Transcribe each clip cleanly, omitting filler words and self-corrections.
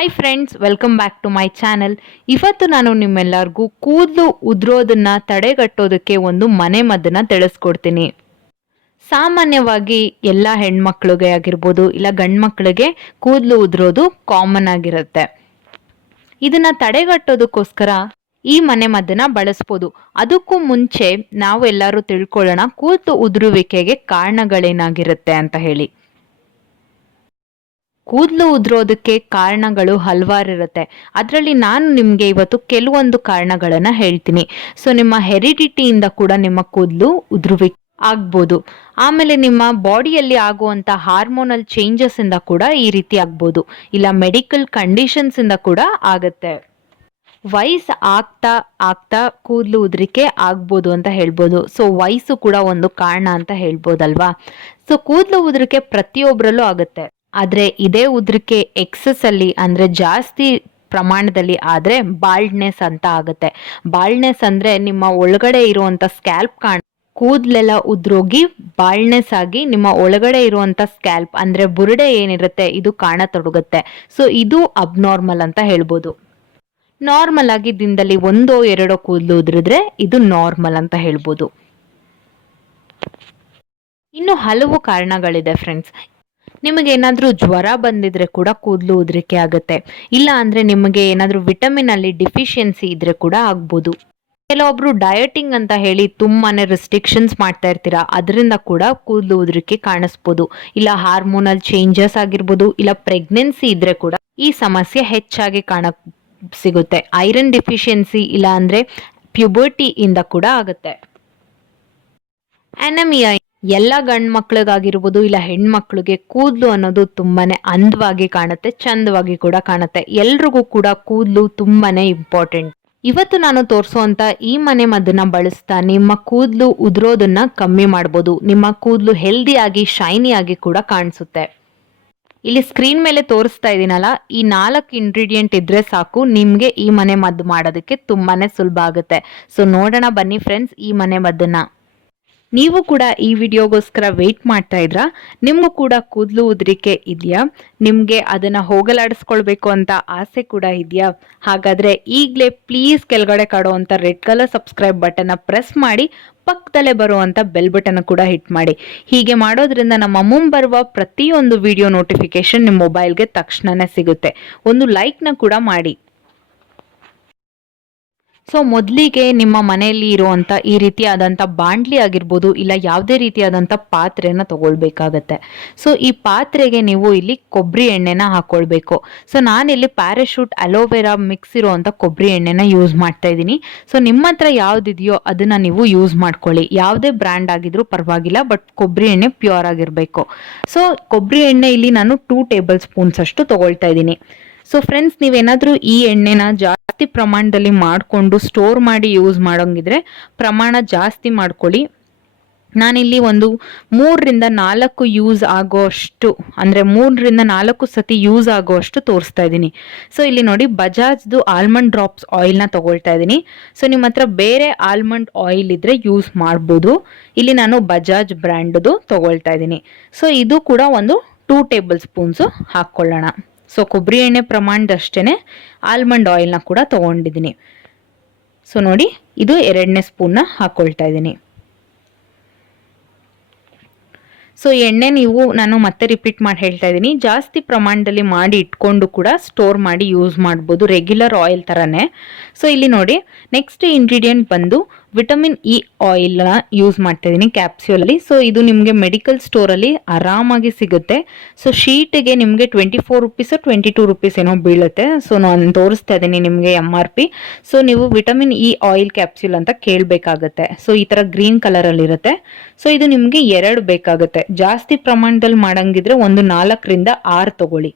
Hi friends, welcome back to my channel. ಇವತ್ತು ನಾನು ನಿಮ್ಮೆಲ್ಲರಿಗೂ ಕೂದಲು ಉದುರೋದನ್ನ ತಡೆಗಟ್ಟೋದಕ್ಕೆ ಒಂದು ಮನೆ ಮದ್ದನ್ನ ತಿಳಿಸ್ಕೊಡ್ತೀನಿ. ಸಾಮಾನ್ಯವಾಗಿ ಎಲ್ಲ ಹೆಣ್ಮಕ್ಳಿಗೆ ಆಗಿರ್ಬೋದು ಇಲ್ಲ ಗಂಡು ಮಕ್ಕಳಿಗೆ ಕೂದಲು ಉದುರೋದು ಕಾಮನ್ ಆಗಿರುತ್ತೆ. ಇದನ್ನ ತಡೆಗಟ್ಟೋದಕ್ಕೋಸ್ಕರ ಈ ಮನೆ ಮದ್ದನ್ನ ಬಳಸ್ಬೋದು. ಅದಕ್ಕೂ ಮುಂಚೆ ನಾವು ಎಲ್ಲರೂ ತಿಳ್ಕೊಳ್ಳೋಣ ಕೂದಲು ಉದುರುವಿಕೆಗೆ ಕಾರಣಗಳೇನಾಗಿರುತ್ತೆ ಅಂತ ಹೇಳಿ. ಕೂದಲು ಉದುರೋದಕ್ಕೆ ಕಾರಣಗಳು ಹಲವಾರಿರುತ್ತೆ. ಅದರಲ್ಲಿ ನಾನು ನಿಮಗೆ ಇವತ್ತು ಕೆಲವೊಂದು ಕಾರಣಗಳನ್ನು ಹೇಳ್ತೀನಿ. ಸೊ ನಿಮ್ಮ ಹೆರಿಡಿಟಿಯಿಂದ ಕೂಡ ನಿಮ್ಮ ಕೂದಲು ಉದುರುವಿಕೆ ಆಗ್ಬೋದು. ಆಮೇಲೆ ನಿಮ್ಮ ಬಾಡಿಯಲ್ಲಿ ಆಗುವಂಥ ಹಾರ್ಮೋನಲ್ ಚೇಂಜಸ್ ಇಂದ ಕೂಡ ಈ ರೀತಿ ಆಗ್ಬೋದು. ಇಲ್ಲ ಮೆಡಿಕಲ್ ಕಂಡೀಷನ್ಸ್ ಇಂದ ಕೂಡ ಆಗುತ್ತೆ. ವಯಸ್ಸು ಆಗ್ತಾ ಆಗ್ತಾ ಕೂದಲು ಉದುರಿಕೆ ಆಗ್ಬೋದು ಅಂತ ಹೇಳ್ಬೋದು. ಸೊ ವಯಸ್ಸು ಕೂಡ ಒಂದು ಕಾರಣ ಅಂತ ಹೇಳ್ಬೋದಲ್ವಾ. ಸೊ ಕೂದಲು ಉದುರಿಕೆ ಪ್ರತಿಯೊಬ್ಬರಲ್ಲೂ ಆಗುತ್ತೆ. ಆದರೆ ಇದೇ ಉದುರಿಕೆ ಎಕ್ಸಸ್ ಅಲ್ಲಿ ಅಂದ್ರೆ ಜಾಸ್ತಿ ಪ್ರಮಾಣದಲ್ಲಿ ಆದ್ರೆ ಬಾಲ್ಡ್ನೆಸ್ ಅಂತ ಆಗುತ್ತೆ. ಬಾಲ್ಡ್ನೆಸ್ ಅಂದ್ರೆ ನಿಮ್ಮ ಒಳಗಡೆ ಇರುವಂತ ಸ್ಕ್ಯಾಲ್ಪ್ ಕೂದಲೆಲ್ಲ ಉದ್ರೋಗಿ ಬಾಲ್ಡ್ನೆಸ್ ಆಗಿ ನಿಮ್ಮ ಒಳಗಡೆ ಇರುವಂತ ಸ್ಕ್ಯಾಲ್ಪ್ ಅಂದ್ರೆ ಬುರುಡೆ ಏನಿರುತ್ತೆ ಇದು ಕಾಣತೊಡಗುತ್ತೆ. ಸೊ ಇದು ಅಬ್ನಾರ್ಮಲ್ ಅಂತ ಹೇಳ್ಬೋದು. ನಾರ್ಮಲ್ ಆಗಿ ದಿನದಲ್ಲಿ 1-2 ಕೂದಲು ಉದುರಿದ್ರೆ ಇದು ನಾರ್ಮಲ್ ಅಂತ ಹೇಳ್ಬೋದು. ಇನ್ನು ಹಲವು ಕಾರಣಗಳಿದೆ ಫ್ರೆಂಡ್ಸ್. ನಿಮಗೆ ಏನಾದರೂ ಜ್ವರ ಬಂದಿದ್ರೆ ಕೂಡ ಕೂದಲು ಉದುರಿಕೆ ಆಗುತ್ತೆ. ಇಲ್ಲ ಅಂದ್ರೆ ನಿಮಗೆ ಏನಾದರೂ ವಿಟಮಿನ್ ಅಲ್ಲಿ ಡಿಫಿಷಿಯನ್ಸಿ ಇದ್ರೆ ಕೂಡ ಆಗ್ಬೋದು. ಕೆಲವೊಬ್ರು ಡಯಟಿಂಗ್ ಅಂತ ಹೇಳಿ ತುಂಬಾನೇ ರೆಸ್ಟ್ರಿಕ್ಷನ್ಸ್ ಮಾಡ್ತಾ ಇರ್ತೀರಾ, ಅದರಿಂದ ಕೂಡ ಕೂದಲು ಉದುರಿಕೆ ಕಾಣಿಸ್ಬೋದು. ಇಲ್ಲ ಹಾರ್ಮೋನಲ್ ಚೇಂಜಸ್ ಆಗಿರ್ಬೋದು, ಇಲ್ಲ ಪ್ರೆಗ್ನೆನ್ಸಿ ಇದ್ರೆ ಕೂಡ ಈ ಸಮಸ್ಯೆ ಹೆಚ್ಚಾಗಿ ಸಿಗುತ್ತೆ. ಐರನ್ ಡಿಫಿಷಿಯನ್ಸಿ ಇಲ್ಲ ಅಂದ್ರೆ ಪ್ಯೂಬರ್ಟಿ ಇಂದ ಕೂಡ ಆಗುತ್ತೆ. ಅನಮಿಯಾ ಎಲ್ಲ ಗಂಡು ಮಕ್ಳಿಗಾಗಿರ್ಬೋದು ಇಲ್ಲ ಹೆಣ್ಮಕ್ಳಿಗೆ ಕೂದಲು ಅನ್ನೋದು ತುಂಬಾನೇ ಅಂದವಾಗಿ ಕಾಣುತ್ತೆ, ಚಂದವಾಗಿ ಕೂಡ ಕಾಣುತ್ತೆ. ಎಲ್ರಿಗೂ ಕೂಡ ಕೂದಲು ತುಂಬಾನೇ ಇಂಪಾರ್ಟೆಂಟ್. ಇವತ್ತು ನಾನು ತೋರಿಸುವಂತ ಈ ಮನೆ ಮದ್ದನ್ನ ಬಳಸ್ತಾ ನಿಮ್ಮ ಕೂದಲು ಉದುರೋದನ್ನ ಕಮ್ಮಿ ಮಾಡ್ಬೋದು. ನಿಮ್ಮ ಕೂದಲು ಹೆಲ್ದಿ ಆಗಿ ಶೈನಿ ಆಗಿ ಕೂಡ ಕಾಣಿಸುತ್ತೆ. ಇಲ್ಲಿ ಸ್ಕ್ರೀನ್ ಮೇಲೆ ತೋರಿಸ್ತಾ ಇದೀನಲ್ಲ, ಈ 4 ಇಂಗ್ರೀಡಿಯೆಂಟ್ ಇದ್ರೆ ಸಾಕು ನಿಮ್ಗೆ ಈ ಮನೆ ಮದ್ದು ಮಾಡೋದಕ್ಕೆ ತುಂಬಾನೇ ಸುಲಭ ಆಗುತ್ತೆ. ಸೊ ನೋಡೋಣ ಬನ್ನಿ ಫ್ರೆಂಡ್ಸ್ ಈ ಮನೆ ಮದ್ದನ್ನ. ನೀವು ಕೂಡ ಈ ವಿಡಿಯೋಗೋಸ್ಕರ ವೆಯ್ಟ್ ಮಾಡ್ತಾ ಇದ್ರಾ? ನಿಮಗೂ ಕೂಡ ಕೂದಲು ಉದುರಿಕೆ ಇದೆಯಾ? ನಿಮಗೆ ಅದನ್ನ ಹೋಗಲಾಡಿಸ್ಕೊಳ್ಬೇಕು ಅಂತ ಆಸೆ ಕೂಡ ಇದೆಯಾ? ಹಾಗಾದ್ರೆ ಈಗಲೇ ಪ್ಲೀಸ್ ಕೆಳಗಡೆ ಕಾಡುವಂಥ ರೆಡ್ ಕಲರ್ ಸಬ್ಸ್ಕ್ರೈಬ್ ಬಟನ್ನ ಪ್ರೆಸ್ ಮಾಡಿ, ಪಕ್ಕದಲ್ಲೇ ಬರುವಂಥ ಬೆಲ್ ಬಟನ್ ಕೂಡ ಹಿಟ್ ಮಾಡಿ. ಹೀಗೆ ಮಾಡೋದ್ರಿಂದ ನಮ್ಮ ಮುಂಬರುವ ಪ್ರತಿಯೊಂದು ವಿಡಿಯೋ ನೋಟಿಫಿಕೇಶನ್ ನಿಮ್ಮ ಮೊಬೈಲ್ಗೆ ತಕ್ಷಣನೇ ಸಿಗುತ್ತೆ. ಒಂದು ಲೈಕ್ನ ಕೂಡ ಮಾಡಿ. ಸೊ ಮೊದಲಿಗೆ ನಿಮ್ಮ ಮನೆಯಲ್ಲಿ ಇರುವಂಥ ಈ ರೀತಿಯಾದಂಥ ಬಾಂಡ್ಲಿ ಆಗಿರ್ಬೋದು ಇಲ್ಲ ಯಾವುದೇ ರೀತಿಯಾದಂಥ ಪಾತ್ರೆನ ತಗೊಳ್ಬೇಕಾಗತ್ತೆ. ಸೊ ಈ ಪಾತ್ರೆಗೆ ನೀವು ಇಲ್ಲಿ ಕೊಬ್ಬರಿ ಎಣ್ಣೆನ ಹಾಕೊಳ್ಬೇಕು. ಸೊ ನಾನಿಲ್ಲಿ ಪ್ಯಾರಾಶೂಟ್ ಅಲೋವೆರಾ ಮಿಕ್ಸ್ ಇರುವಂಥ ಕೊಬ್ಬರಿ ಎಣ್ಣೆನ ಯೂಸ್ ಮಾಡ್ತಾ ಇದ್ದೀನಿ. ಸೊ ನಿಮ್ಮ ಹತ್ರ ಯಾವುದಿದೆಯೋ ಅದನ್ನ ನೀವು ಯೂಸ್ ಮಾಡ್ಕೊಳ್ಳಿ. ಯಾವುದೇ ಬ್ರ್ಯಾಂಡ್ ಆಗಿದ್ರೂ ಪರವಾಗಿಲ್ಲ, ಬಟ್ ಕೊಬ್ಬರಿ ಎಣ್ಣೆ ಪ್ಯೂರ್ ಆಗಿರಬೇಕು. ಸೊ ಕೊಬ್ಬರಿ ಎಣ್ಣೆ ಇಲ್ಲಿ ನಾನು 2 ಟೇಬಲ್ ಸ್ಪೂನ್ಸ್ ಅಷ್ಟು ತಗೊಳ್ತಾ ಇದ್ದೀನಿ. ಸೊ ಫ್ರೆಂಡ್ಸ್, ನೀವೇನಾದರೂ ಈ ಎಣ್ಣೆನ ಜಾಸ್ತಿ ಪ್ರಮಾಣದಲ್ಲಿ ಮಾಡಿಕೊಂಡು ಸ್ಟೋರ್ ಮಾಡಿ ಯೂಸ್ ಮಾಡೋಂಗಿದ್ರೆ ಪ್ರಮಾಣ ಜಾಸ್ತಿ ಮಾಡ್ಕೊಳ್ಳಿ. ನಾನಿಲ್ಲಿ ಒಂದು 3-4 ಯೂಸ್ ಆಗೋಷ್ಟು ಅಂದರೆ 3-4 ಸತಿ ಯೂಸ್ ಆಗೋಷ್ಟು ತೋರಿಸ್ತಾ ಇದ್ದೀನಿ. ಸೊ ಇಲ್ಲಿ ನೋಡಿ, ಬಜಾಜ್ದು ಆಲ್ಮಂಡ್ ಡ್ರಾಪ್ಸ್ ಆಯಿಲ್ನ ತಗೊಳ್ತಾ ಇದ್ದೀನಿ. ಸೊ ನಿಮ್ಮ ಹತ್ರ ಬೇರೆ ಆಲ್ಮಂಡ್ ಆಯಿಲ್ ಇದ್ರೆ ಯೂಸ್ ಮಾಡ್ಬೋದು. ಇಲ್ಲಿ ನಾನು ಬಜಾಜ್ ಬ್ರ್ಯಾಂಡ್ದು ತಗೊಳ್ತಾ ಇದ್ದೀನಿ. ಸೊ ಇದು ಕೂಡ ಒಂದು 2 ಟೇಬಲ್ ಸ್ಪೂನ್ಸು ಹಾಕ್ಕೊಳ್ಳೋಣ. ಸೊ ಕೊಬ್ಬರಿ ಎಣ್ಣೆ ಪ್ರಮಾಣದಷ್ಟೇ ಆಲ್ಮಂಡ್ ಆಯಿಲ್ನ ಕೂಡ ತೊಗೊಂಡಿದ್ದೀನಿ. ಸೊ ನೋಡಿ, ಇದು 2ನೇ ಸ್ಪೂನ್ನ ಹಾಕ್ಕೊಳ್ತಾ ಇದ್ದೀನಿ. ಸೊ ಎಣ್ಣೆ ನಾನು ಮತ್ತೆ ರಿಪೀಟ್ ಮಾಡಿ ಹೇಳ್ತಾ ಇದ್ದೀನಿ, ಜಾಸ್ತಿ ಪ್ರಮಾಣದಲ್ಲಿ ಮಾಡಿ ಇಟ್ಕೊಂಡು ಕೂಡ ಸ್ಟೋರ್ ಮಾಡಿ ಯೂಸ್ ಮಾಡ್ಬೋದು, ರೆಗ್ಯುಲರ್ ಆಯಿಲ್ ಥರನೇ. ಸೊ ಇಲ್ಲಿ ನೋಡಿ, ನೆಕ್ಸ್ಟ್ ಇಂಗ್ರೀಡಿಯೆಂಟ್ ಬಂದು ವಿಟಮಿನ್ ಇ ಆಯಿಲ್ನ ಯೂಸ್ ಮಾಡ್ತಾ ಇದ್ದೀನಿ ಕ್ಯಾಪ್ಸ್ಯೂಲಲ್ಲಿ. ಸೊ ಇದು ನಿಮಗೆ ಮೆಡಿಕಲ್ ಸ್ಟೋರಲ್ಲಿ ಆರಾಮಾಗಿ ಸಿಗುತ್ತೆ. ಸೊ ಶೀಟಿಗೆ ನಿಮಗೆ 24 ರುಪೀಸ್ 22 ರುಪೀಸ್ ಏನೋ ಬೀಳುತ್ತೆ. ಸೊ ನಾನು ತೋರಿಸ್ತಾ ಇದ್ದೀನಿ ನಿಮಗೆ MRP. ಸೊ ನೀವು ವಿಟಮಿನ್ ಇ ಆಯಿಲ್ ಕ್ಯಾಪ್ಸ್ಯೂಲ್ ಅಂತ ಕೇಳಬೇಕಾಗತ್ತೆ. ಸೊ ಈ ಥರ ಗ್ರೀನ್ ಕಲರಲ್ಲಿ ಇರುತ್ತೆ. ಸೊ ಇದು ನಿಮಗೆ 2 ಬೇಕಾಗುತ್ತೆ. ಜಾಸ್ತಿ ಪ್ರಮಾಣದಲ್ಲಿ ಮಾಡಂಗಿದ್ರೆ ಒಂದು 4-6 ತಗೊಳ್ಳಿ.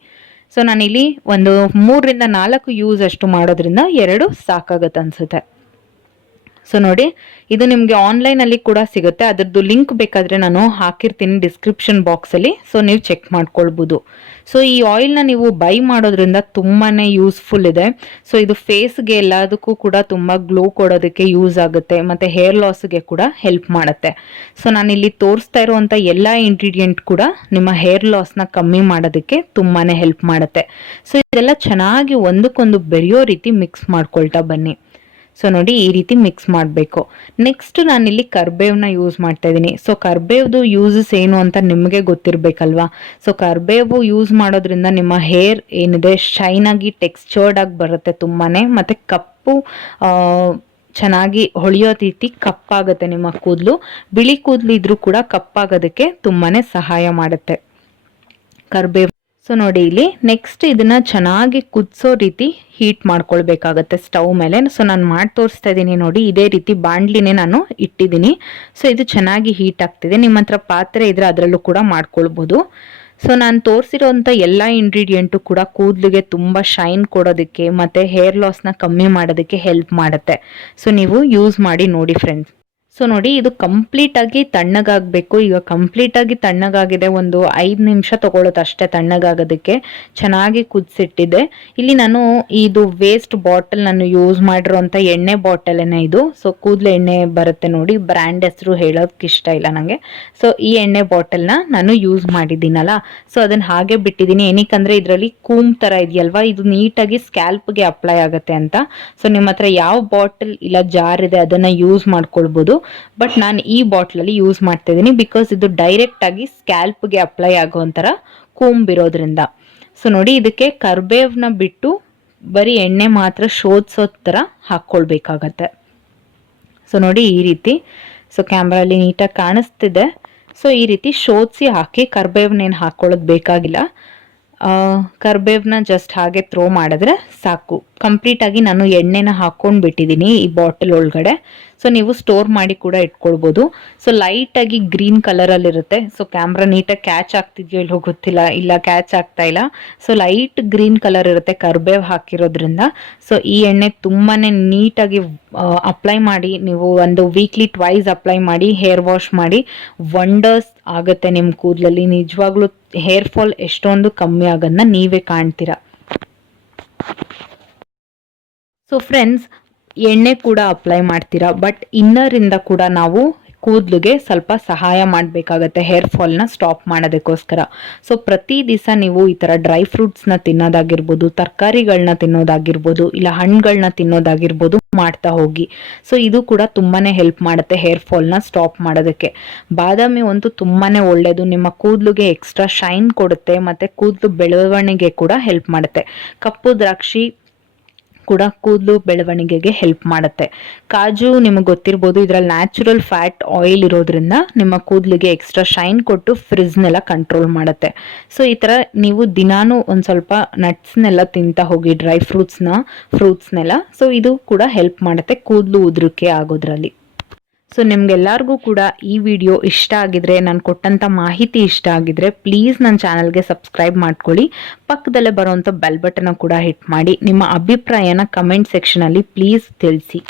ಸೊ ನಾನಿಲ್ಲಿ ಒಂದು 3-4 ಯೂಸ್ ಅಷ್ಟು ಮಾಡೋದ್ರಿಂದ 2 ಸಾಕಾಗತ್ತೆ ಅನ್ಸುತ್ತೆ. ಸೊ ನೋಡಿ, ಇದು ನಿಮಗೆ ಆನ್ಲೈನಲ್ಲಿ ಕೂಡ ಸಿಗುತ್ತೆ. ಅದರದ್ದು ಲಿಂಕ್ ಬೇಕಾದರೆ ನಾನು ಹಾಕಿರ್ತೀನಿ ಡಿಸ್ಕ್ರಿಪ್ಷನ್ ಬಾಕ್ಸಲ್ಲಿ, ಸೊ ನೀವು ಚೆಕ್ ಮಾಡ್ಕೊಳ್ಬೋದು. ಸೊ ಈ ಆಯಿಲ್ನ ನೀವು ಬೈ ಮಾಡೋದ್ರಿಂದ ತುಂಬಾ ಯೂಸ್ಫುಲ್ ಇದೆ. ಸೊ ಇದು ಫೇಸ್ಗೆ ಎಲ್ಲದಕ್ಕೂ ಕೂಡ ತುಂಬ ಗ್ಲೋ ಕೊಡೋದಕ್ಕೆ ಯೂಸ್ ಆಗುತ್ತೆ, ಮತ್ತು ಹೇರ್ ಲಾಸ್ಗೆ ಕೂಡ ಹೆಲ್ಪ್ ಮಾಡುತ್ತೆ. ಸೊ ನಾನಿಲ್ಲಿ ತೋರಿಸ್ತಾ ಇರುವಂಥ ಎಲ್ಲ ಇಂಗ್ರೀಡಿಯೆಂಟ್ ಕೂಡ ನಿಮ್ಮ ಹೇರ್ ಲಾಸ್ನ ಕಮ್ಮಿ ಮಾಡೋದಕ್ಕೆ ತುಂಬಾ ಹೆಲ್ಪ್ ಮಾಡುತ್ತೆ. ಸೊ ಇದೆಲ್ಲ ಚೆನ್ನಾಗಿ ಒಂದಕ್ಕೊಂದು ಬೆರೆಯೋ ರೀತಿ ಮಿಕ್ಸ್ ಮಾಡ್ಕೊಳ್ತಾ ಬನ್ನಿ. ಸೊ ನೋಡಿ, ಈ ರೀತಿ ಮಿಕ್ಸ್ ಮಾಡಬೇಕು. ನೆಕ್ಸ್ಟ್ ನಾನಿಲ್ಲಿ ಕರ್ಬೇವ್ನ ಯೂಸ್ ಮಾಡ್ತಾ ಇದ್ದೀನಿ. ಸೊ ಕರ್ಬೇವ್ದು ಯೂಸಸ್ ಏನು ಅಂತ ನಿಮಗೆ ಗೊತ್ತಿರಬೇಕಲ್ವಾ. ಸೊ ಕರ್ಬೇವು ಯೂಸ್ ಮಾಡೋದ್ರಿಂದ ನಿಮ್ಮ ಹೇರ್ ಏನಿದೆ ಶೈನ್ ಆಗಿ ಟೆಕ್ಸ್ಚರ್ಡ್ ಆಗಿ ಬರುತ್ತೆ ತುಂಬಾ, ಮತ್ತು ಕಪ್ಪು ಚೆನ್ನಾಗಿ ಹೊಳೆಯೋ ರೀತಿ ಕಪ್ಪಾಗುತ್ತೆ ನಿಮ್ಮ ಕೂದಲು. ಬಿಳಿ ಕೂದಲು ಇದ್ರೂ ಕೂಡ ಕಪ್ಪಾಗೋದಕ್ಕೆ ತುಂಬಾ ಸಹಾಯ ಮಾಡುತ್ತೆ ಕರ್ಬೇವು. ಸೊ ನೋಡಿ, ಇಲ್ಲಿ ನೆಕ್ಸ್ಟ್ ಇದನ್ನ ಚೆನ್ನಾಗಿ ಕುದಿಸೋ ರೀತಿ ಹೀಟ್ ಮಾಡ್ಕೊಳ್ಬೇಕಾಗತ್ತೆ ಸ್ಟವ್ ಮೇಲೆ. ಸೊ ನಾನು ಮಾಡಿ ತೋರಿಸ್ತಾ ಇದ್ದೀನಿ ನೋಡಿ, ಇದೇ ರೀತಿ ಬಾಂಡ್ಲಿನೇ ನಾನು ಇಟ್ಟಿದ್ದೀನಿ. ಸೊ ಇದು ಚೆನ್ನಾಗಿ ಹೀಟ್ ಆಗ್ತಿದೆ. ನಿಮ್ಮ ಹತ್ರ ಪಾತ್ರೆ ಇದ್ರೆ ಅದರಲ್ಲೂ ಕೂಡ ಮಾಡ್ಕೊಳ್ಬೋದು. ಸೊ ನಾನು ತೋರಿಸಿರೋಂಥ ಎಲ್ಲ ಇಂಗ್ರೀಡಿಯೆಂಟು ಕೂಡ ಕೂದಲಿಗೆ ತುಂಬ ಶೈನ್ ಕೊಡೋದಕ್ಕೆ ಮತ್ತು ಹೇರ್ ಲಾಸ್ನ ಕಮ್ಮಿ ಮಾಡೋದಕ್ಕೆ ಹೆಲ್ಪ್ ಮಾಡುತ್ತೆ. ಸೊ ನೀವು ಯೂಸ್ ಮಾಡಿ ನೋಡಿ ಫ್ರೆಂಡ್ಸ್. ಸೊ ನೋಡಿ, ಇದು ಕಂಪ್ಲೀಟಾಗಿ ತಣ್ಣಗಾಗಬೇಕು. ಈಗ ಕಂಪ್ಲೀಟಾಗಿ ತಣ್ಣಗಾಗಿದೆ, ಒಂದು 5 ನಿಮಿಷ ತಗೊಳುತ್ತೆ ಅಷ್ಟೇ ತಣ್ಣಗಾಗೋದಕ್ಕೆ. ಚೆನ್ನಾಗಿ ಕುದಿಸಿಟ್ಟಿದ್ದೆ. ಇಲ್ಲಿ ನಾನು ಇದು ವೇಸ್ಟ್ ಬಾಟಲ್ ನಾನು ಯೂಸ್ ಮಾಡಿರೋಂಥ ಎಣ್ಣೆ ಬಾಟಲೇನೆ ಇದು. ಸೊ ಕೂದಲು ಎಣ್ಣೆ ಬರುತ್ತೆ ನೋಡಿ, ಬ್ರ್ಯಾಂಡ್ ಹೆಸರು ಹೇಳೋದಕ್ಕೆ ಇಷ್ಟ ಇಲ್ಲ ನನಗೆ. ಸೊ ಈ ಎಣ್ಣೆ ಬಾಟಲ್ನ ನಾನು ಯೂಸ್ ಮಾಡಿದ್ದೀನಲ್ಲ, ಸೊ ಅದನ್ನು ಹಾಗೆ ಬಿಟ್ಟಿದ್ದೀನಿ. ಏನಕ್ಕಂದರೆ ಇದರಲ್ಲಿ ಕೂಮ್ ಥರ ಇದೆಯಲ್ವಾ, ಇದು ನೀಟಾಗಿ ಸ್ಕ್ಯಾಲ್ಪ್ಗೆ ಅಪ್ಲೈ ಆಗುತ್ತೆ ಅಂತ. ಸೊ ನಿಮ್ಮ ಹತ್ರ ಯಾವ ಬಾಟಲ್ ಇಲ್ಲ ಜಾರ್ ಇದೆ ಅದನ್ನು ಯೂಸ್ ಮಾಡ್ಕೊಳ್ಬೋದು. ಬಟ್ ನಾನು ಈ ಬಾಟ್ಲಲ್ಲಿ ಯೂಸ್ ಮಾಡ್ತಾ ಇದ್ದೀನಿ, ಬಿಕಾಸ್ ಇದು ಡೈರೆಕ್ಟ್ ಆಗಿ ಸ್ಕ್ಯಾಲ್ಪ್ಗೆ ಅಪ್ಲೈ ಆಗೋಂಥರ ಕೂಂಬಿರೋದ್ರಿಂದ. ಸೊ ನೋಡಿ, ಇದಕ್ಕೆ ಕರ್ಬೇವ್ನ ಬಿಟ್ಟು ಬರೀ ಎಣ್ಣೆ ಮಾತ್ರ ಶೋಧಿಸೋ ಥರ ಹಾಕ್ಕೊಳ್ಬೇಕಾಗತ್ತೆ. ಸೊ ನೋಡಿ, ಈ ರೀತಿ. ಸೊ ಕ್ಯಾಮ್ರಲ್ಲಿ ನೀಟಾಗಿ ಕಾಣಿಸ್ತಿದೆ. ಸೊ ಈ ರೀತಿ ಶೋಧಿಸಿ ಹಾಕಿ, ಕರ್ಬೇವ್ನೇನು ಹಾಕ್ಕೊಳ್ಳೋದು ಬೇಕಾಗಿಲ್ಲ. ಕರ್ಬೇವ್ನ ಜಸ್ಟ್ ಹಾಗೆ ಥ್ರೋ ಮಾಡಿದ್ರೆ ಸಾಕು. ಕಂಪ್ಲೀಟಾಗಿ ನಾನು ಎಣ್ಣೆನ ಹಾಕ್ಕೊಂಡು ಬಿಟ್ಟಿದ್ದೀನಿ ಈ ಬಾಟಲ್ ಒಳಗಡೆ. ಸೊ ನೀವು ಸ್ಟೋರ್ ಮಾಡಿ ಕೂಡ ಇಟ್ಕೊಳ್ಬೋದು. ಸೊ ಲೈಟಾಗಿ ಗ್ರೀನ್ ಕಲರಲ್ಲಿರುತ್ತೆ. ಸೊ ಕ್ಯಾಮ್ರಾ ನೀಟಾಗಿ ಕ್ಯಾಚ್ ಆಗ್ತಿದೆಯೋ ಇಲ್ಲೋ ಗೊತ್ತಿಲ್ಲ, ಇಲ್ಲ ಕ್ಯಾಚ್ ಆಗ್ತಾ ಇಲ್ಲ. ಸೊ ಲೈಟ್ ಗ್ರೀನ್ ಕಲರ್ ಇರುತ್ತೆ ಕರ್ಬೇವ್ ಹಾಕಿರೋದ್ರಿಂದ. ಸೊ ಈ ಎಣ್ಣೆ ತುಂಬಾ ನೀಟಾಗಿ ಅಪ್ಲೈ ಮಾಡಿ, ನೀವು ಒಂದು ವೀಕ್ಲಿ ಟ್ವೈಸ್ ಅಪ್ಲೈ ಮಾಡಿ ಹೇರ್ ವಾಶ್ ಮಾಡಿ, ವಂಡರ್ಸ್ ಆಗುತ್ತೆ ನಿಮ್ಮ ಕೂದಲಲ್ಲಿ. ನಿಜವಾಗ್ಲೂ ಹೇರ್ ಫಾಲ್ ಎಷ್ಟೊಂದು ಕಮ್ಮಿ ಆಗೋದನ್ನ ನೀವೇ ಕಾಣ್ತೀರಾ. ಸೊ ಫ್ರೆಂಡ್ಸ್, ಎಣ್ಣೆ ಕೂಡ ಅಪ್ಲೈ ಮಾಡ್ತೀರಾ, ಬಟ್ ಇನ್ನರಿಂದ ಕೂಡ ನಾವು ಕೂದಲಿಗೆ ಸ್ವಲ್ಪ ಸಹಾಯ ಮಾಡಬೇಕಾಗತ್ತೆ ಹೇರ್ ಫಾಲ್ನ ಸ್ಟಾಪ್ ಮಾಡೋದಕ್ಕೋಸ್ಕರ. ಸೊ ಪ್ರತಿ ದಿವಸ ನೀವು ಈ ಥರ ಡ್ರೈ ಫ್ರೂಟ್ಸ್ನ ತಿನ್ನೋದಾಗಿರ್ಬೋದು, ತರಕಾರಿಗಳನ್ನ ತಿನ್ನೋದಾಗಿರ್ಬೋದು, ಇಲ್ಲ ಹಣ್ಣುಗಳನ್ನ ತಿನ್ನೋದಾಗಿರ್ಬೋದು ಮಾಡ್ತಾ ಹೋಗಿ. ಸೊ ಇದು ಕೂಡ ತುಂಬಾ ಹೆಲ್ಪ್ ಮಾಡುತ್ತೆ ಹೇರ್ ಫಾಲ್ನ ಸ್ಟಾಪ್ ಮಾಡೋದಕ್ಕೆ. ಬಾದಾಮಿ ಅಂತೂ ತುಂಬಾ ಒಳ್ಳೆಯದು, ನಿಮ್ಮ ಕೂದಲಿಗೆ ಎಕ್ಸ್ಟ್ರಾ ಶೈನ್ ಕೊಡುತ್ತೆ ಮತ್ತು ಕೂದಲು ಬೆಳವಣಿಗೆ ಕೂಡ ಹೆಲ್ಪ್ ಮಾಡುತ್ತೆ. ಕಪ್ಪು ದ್ರಾಕ್ಷಿ ಕೂಡ ಕೂದಲು ಬೆಳವಣಿಗೆಗೆ ಹೆಲ್ಪ್ ಮಾಡುತ್ತೆ. ಕಾಜು ನಿಮಗೆ ಗೊತ್ತಿರ್ಬೋದು, ಇದರಲ್ಲಿ ನ್ಯಾಚುರಲ್ ಫ್ಯಾಟ್ ಆಯಿಲ್ ಇರೋದ್ರಿಂದ ನಿಮ್ಮ ಕೂದಲಿಗೆ ಎಕ್ಸ್ಟ್ರಾ ಶೈನ್ ಕೊಟ್ಟು ಫ್ರಿಜ್ನೆಲ್ಲ ಕಂಟ್ರೋಲ್ ಮಾಡುತ್ತೆ. ಸೊ ಈ ಥರ ನೀವು ದಿನಾನು ಒಂದು ಸ್ವಲ್ಪ ನಟ್ಸ್ನೆಲ್ಲ ತಿಂತಾ ಹೋಗಿ, ಡ್ರೈ ಫ್ರೂಟ್ಸ್ನೆಲ್ಲ. ಸೊ ಇದು ಕೂಡ ಹೆಲ್ಪ್ ಮಾಡುತ್ತೆ ಕೂದಲು ಉದುರಿಕೆ ಆಗೋದ್ರಲ್ಲಿ. ಸೊ ನಿಮ್ಗೆಲ್ಲರಿಗೂ ಕೂಡ ಈ ವಿಡಿಯೋ ಇಷ್ಟ ಆಗಿದ್ರೆ, ನಾನು ಕೊಟ್ಟಂಥ ಮಾಹಿತಿ ಇಷ್ಟ ಆಗಿದ್ರೆ, ಪ್ಲೀಸ್ ನನ್ನ ಚಾನಲ್ಗೆ ಸಬ್ಸ್ಕ್ರೈಬ್ ಮಾಡ್ಕೊಳ್ಳಿ. ಪಕ್ಕದಲ್ಲೇ ಬರೋವಂಥ ಬೆಲ್ ಬಟನ್ನ ಕೂಡ ಹಿಟ್ ಮಾಡಿ. ನಿಮ್ಮ ಅಭಿಪ್ರಾಯನ ಕಮೆಂಟ್ ಸೆಕ್ಷನಲ್ಲಿ ಪ್ಲೀಸ್ ತಿಳಿಸಿ.